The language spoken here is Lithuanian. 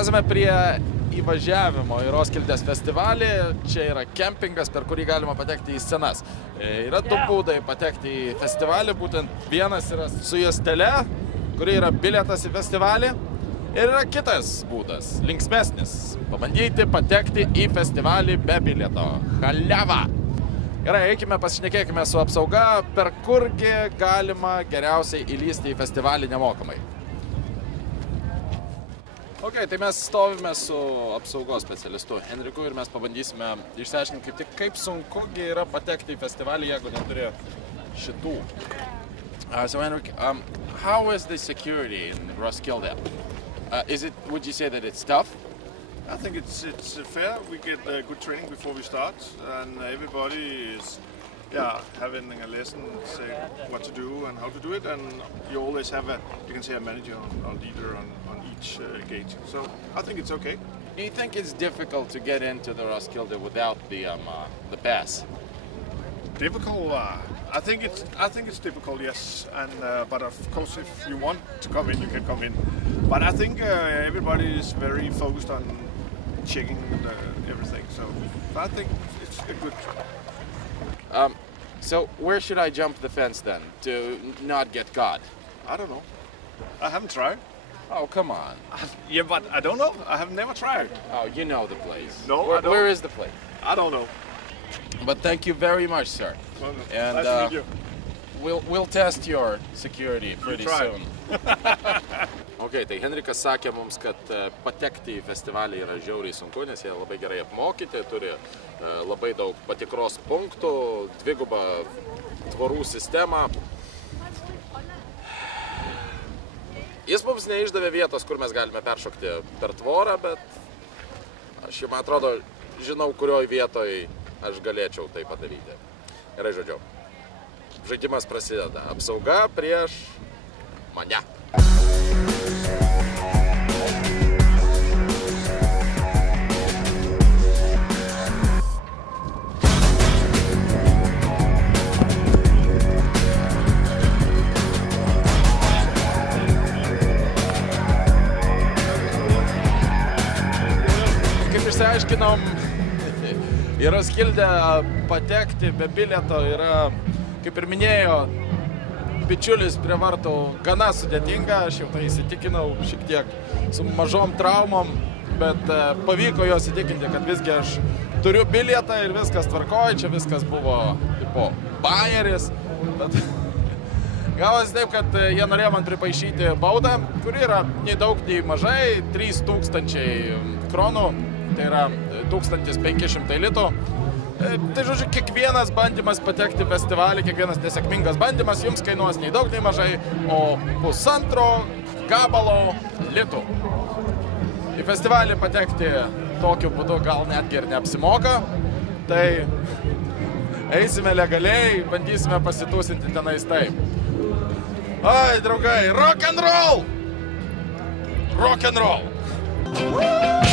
esame prie įvažiavimo į Roskildės festivalį. Čia yra kempingas, per kurį galima patekti į scenas. Yra du būdai patekti į festivalį, būtent vienas yra su juostele, kuri yra bilietas į festivalį. Ir yra kitas būdas, linksmesnis, pabandyti patekti į festivalį be bilieto. Chaliava! Gerai, eikime, pasišnekėkime su apsauga, per kurgi galima geriausiai įlysti į festivalį nemokamai. Ok, tai mes stovime su apsaugos specialistu Henriku ir mes pabandysime išsiaiškinti, kaip sunku yra patekti į festivalį, jeigu neturi šitų. So Henrik, how is the security in Roskilde? Would you say that it's tough? I think it's fair. We get good training before we start, and everybody is having a lesson, say what to do and how to do it, and you always have a manager or leader on each gate. So I think it's okay. Do you think it's difficult to get into the Roskilde without the pass? Difficult? I think it's difficult, yes. And but of course, if you want to come in, you can come in. But I think everybody is very focused on checking everything. So I think it's a good. So where should I jump the fence then to not get caught? I don't know. I haven't tried. Oh, come on. Yeah, but I don't know. I have never tried. Oh, you know the place. No, I don't. Where is the place? I don't know. But thank you very much, sir. Well, and nice to meet you. We'll test your security pretty soon. Ok, tai Henrikas sakė mums, kad patekti į festivalį yra žiauriai sunku, nes jie labai gerai apmokyti, turi labai daug patikros punktų, dvigubą tvorų sistemą. Jis mums neišdavė vietos, kur mes galime peršokti per tvorą, bet aš jau, man atrodo, žinau, kurioj vietoj aš galėčiau tai padaryti. Gerai, žodžiu. Žaidimas prasideda. Apsauga prieš mane. Kaip išsiaiškinom, į Roskildę patekti be bilieto yra, kaip ir minėjo, bičiulis prie vartų gana sudėtinga. Aš jau tai įsitikinau šiek tiek su mažom traumom, bet pavyko juos įtikinti, kad visgi aš turiu bilietą ir viskas tvarkoja. Čia viskas buvo tipo bajeris, bet gavosi taip, kad jie norėjo man pripaišyti baudą, kuri yra nei daug, nei mažai, 3000 kronų, tai yra 1500 litų. Tai žodžiu, kiekvienas bandymas patekti į festivalį, kiekvienas nesėkmingas bandymas jums kainuos nei daug, nei mažai, o 1,5 gabalo litų. Į festivalį patekti tokiu būdu gal netgi ir neapsimoka, tai eisime legaliai, bandysime pasitūsinti tenais taip. Ai, draugai, rock and roll! Rock and roll!